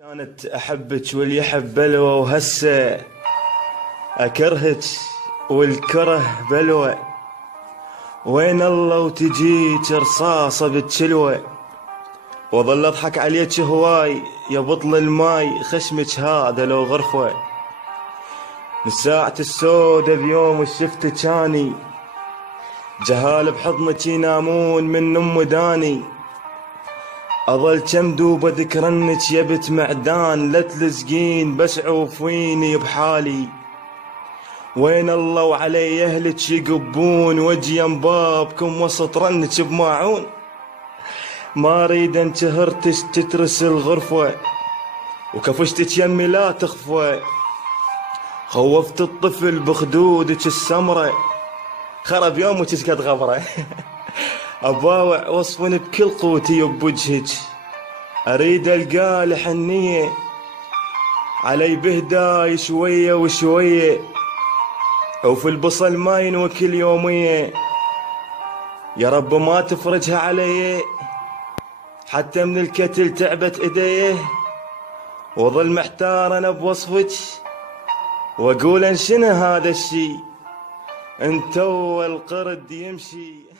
كانت احبك واللي يحب بلوى، وهسه اكرهك والكره بلوى. وين الله وتجيك رصاصه بتشلوى، واظل اضحك عليك هواي يا بطل الماي. خشمك هذا لو غرفه، من ساعة السودة بيوم شفتك اني، جهال بحضنك ينامون من ام داني. اظل كم دوبه ذكرنك يبت معدان، لا تلزقين بس عوفيني بحالي. وين الله وعلي اهلك يقبون وجي بابكم وسط رنك بماعون. ما اريد انتهرتش تترس الغرفه، وكفشتك يمي لا تخفى. خوفت الطفل بخدودك السمره، خرب يومك قد غبره. اباوع وصفن بكل قوتي بوجهك، اريد القى الحنيه علي بهداي شويه وشويه. وفي البصل ما ينوكل يوميه، يا رب ما تفرجها علي. حتى من الكتل تعبت ايديه، وظل محتار انا بوصفك، واقول ان شنو هذا الشي انت والقرد يمشي.